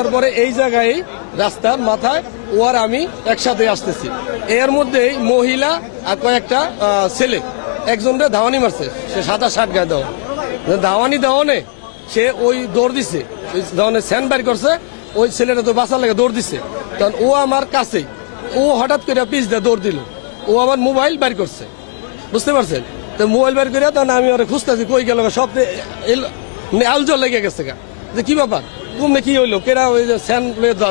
আসার পরে এই জায়গায় রাস্তার মাথায় ও আর আমি একসাথে আসতেছি। এর মধ্যেই মহিলা আর কয়েকটা ছেলে একজনকে ধাওয়ানি মারছে, সে সাদা শার্ট গায়ে দেওয়া, ধাওয়ানি দেওয়ানে সে ওই দৌড় দিছে, ওই ধরনের স্যান্ড বাইর করছে, ওই ছেলেটা তো বাঁচার লাগে দৌড় দিছে। কারণ ও আমার কাছেই, ও হঠাৎ করে পিছ দিয়ে দৌড় দিল, ও আমার মোবাইল বাইর করছে, বুঝতে পারছেন? তো মোবাইল বাইর করে তখন আমি ওরা খুঁজতেছি কই গেল, সব আলজল লেগে গেছে গা, যে কি ব্যাপার ঘুমনে কি হইলো, কেরা ওই যে স্যান্ড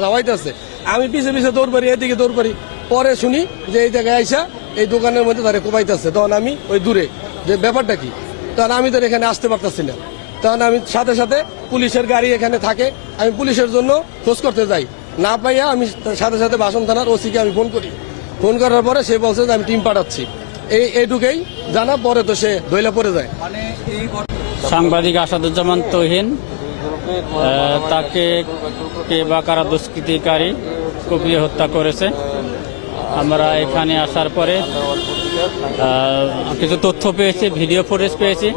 দাওয়াইতেছে। আমি পিছে পিছে দৌড় পারি, এদিকে দৌড় পারি, পরে শুনি যে এই জায়গায় আইসা এই দোকানের মধ্যে তারা কোপাইতেছে। তখন আমি ওই দূরে যে ব্যাপারটা কি, তখন আমি তো এখানে আসতে পারতেছি না। তখন আমি সাথে সাথে পুলিশের গাড়ি এখানে থাকে, আমি পুলিশের জন্য খোঁজ করতে যাই, না পাইয়া আমি সাথে সাথে বাসন থানার ওসিকে আমি ফোন করি। ফোন করার পরে সে বলছে যে আমি টিম পাঠাচ্ছি, এইটুকুই জানা। পরে তো সে ধইলা পড়ে যায়। সাংবাদিক আসাদুজ্জামান তৌহিন, তাকে কে বা কারা দুষ্কৃতিকারী কুপিয়ে হত্যা করেছে। আমরা এখানে আসার পরে কিছু তথ্য পেয়েছি, ভিডিও ফুটেজ পেয়েছি।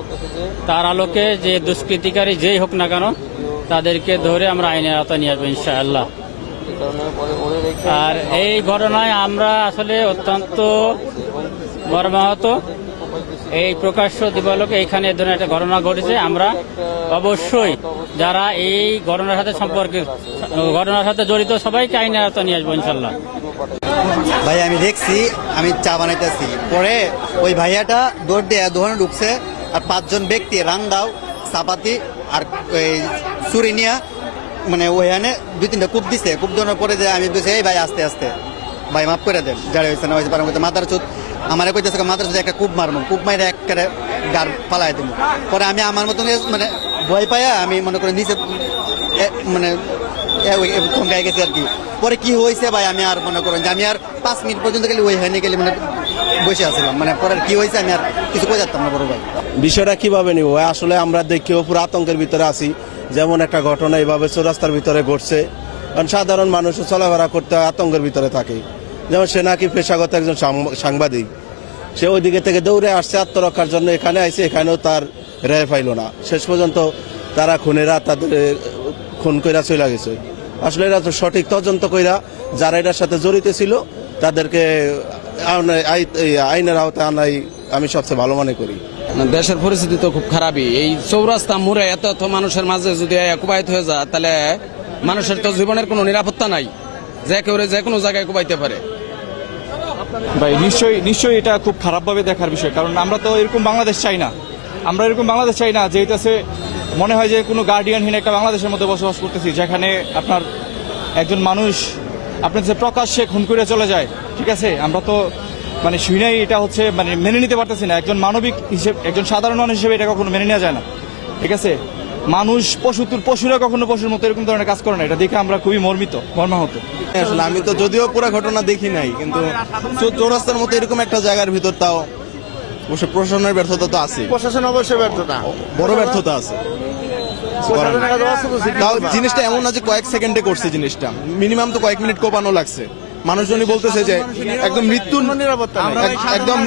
তার আলোকে যে দুষ্কৃতিকারী যেই হোক না কেন তাদেরকে ধরে আমরা আইনের আওতায় নিয়ে আসবো ইনশাআল্লাহ। আর এই ঘটনায় আমরা আসলে অত্যন্ত মর্মাহত। এই প্রকাশ্য দিবালোকে এখানে এ ধরনের একটা ঘটনা ঘটেছে। আমরা অবশ্যই যারা এই ঘটনার সাথে জড়িত সবাইকে আইনের আওতায় নিয়ে আসবো ইনশাল্লাহ। ভাই আমি দেখছি, আমি চা বানাইতেছি, পরে ওই ভাইয়াটা দৌড় দিয়ে দোকানে ঢুকছে, আর 5 জন ব্যক্তি রান্দাও চাপাতি আর ওই ছুরি নিয়ে মানে ওইখানে 2-3টা কূপ দিছে। কূপ দেওয়ার পরে যে আমি বলছি এই ভাই আস্তে আস্তে ভাই মাফ করে দেন, যারা হয়েছে না হয়েছে পারেন মাথার চুত আমার কইতেছে মাথার চুত একটা কূপ মারবো, কূপ মাইরে একটা গার পালাই দেবো। পরে আমি আমার মতন মানে ভয় পাইয়া আমি মনে করি নিচে মানে থমকাই গেছি আর কি। পরে কি হয়েছে ভাই আমি আর মনে করেন যে আমি আর 5 মিনিট পর্যন্ত গেলে ওই হয়নি গেলে মানে বসে আসছিলাম, মানে পরে কি হয়েছে আমি আর কিছু কই যাতাম না বড় ভাই। বিষয়টা কিভাবে নিব আসলে আমরা দেখিও পুরো আতঙ্কের ভিতরে আছি। যেমন একটা ঘটনা এইভাবে চৌরাস্তার ভিতরে ঘটছে, কারণ সাধারণ মানুষ চলাফেরা করতে আতঙ্কের ভিতরে থাকে। যেমন সে নাকি পেশাগত একজন সাংবাদিক, সে ওই দিকে থেকে দৌড়ে আসছে আত্মরক্ষার জন্য, এখানে আইছে, এখানেও তার রেহাই পাইল না। শেষ পর্যন্ত তারা খুনেরা তাদের খুন কইরা চলে গেছে। আসলে এরা তো সঠিক তদন্ত কইরা যারা এটার সাথে জড়িত ছিল তাদেরকে আইনের আওতায় আনাই আমি সবচেয়ে ভালো মনে করি। দেশের পরিস্থিতি তো খুব খারাপই। এই চৌরাস্তা মোড়ে এত মানুষের মাঝে যদি কুবাইত হয়ে যায়, তাহলে মানুষের তো জীবনের কোনো নিরাপত্তা নাই, যে কেউ যে কোনো জায়গায় কুবাইতে পারে। ভাই নিশ্চয়ই এটা খুব খারাপভাবে দেখার বিষয়, কারণ আমরা তো এরকম বাংলাদেশ চাই না। আমরা এরকম বাংলাদেশ চাই না যেটাতে মনে হয় যে কোনো গার্ডিয়ানহীন একটা বাংলাদেশের মধ্যে বসবাস করতেছি, যেখানে আপনার একজন মানুষ আপনার যে প্রকাশ্যে খুন করে চলে যায়। ঠিক আছে, আমরা তো মানে শুনেই এটা হচ্ছে মানে মেনে নিতে পারতেছি না। একজন মানবিক হিসেবে, একজন সাধারণ মানুষ হিসেবে এটা কখনো মেনে নেওয়া যায় না। ঠিক আছে, মানুষ পশুরা কখনো পশুর মতো এরকম ধরনের কাজ করে না। এটা দেখে আমরা খুবই মর্মাহত। আসলে আমি তো যদিও পুরো ঘটনা দেখি নাই, কিন্তু চৌরাস্তার মতো এরকম একটা জায়গার ভিতর তাও অবশ্য প্রশাসনের ব্যর্থতা তো আছে, প্রশাসন অবশ্যই ব্যর্থতা, বড় ব্যর্থতা আছে। তাও জিনিসটা এমন না যে কয়েক সেকেন্ডে করছে, জিনিসটা মিনিমাম তো কয়েক মিনিট কোপানো লাগছে। মানুষজনই বলতেছে যে একদম মৃত্যুর নিরাপত্তা, একদম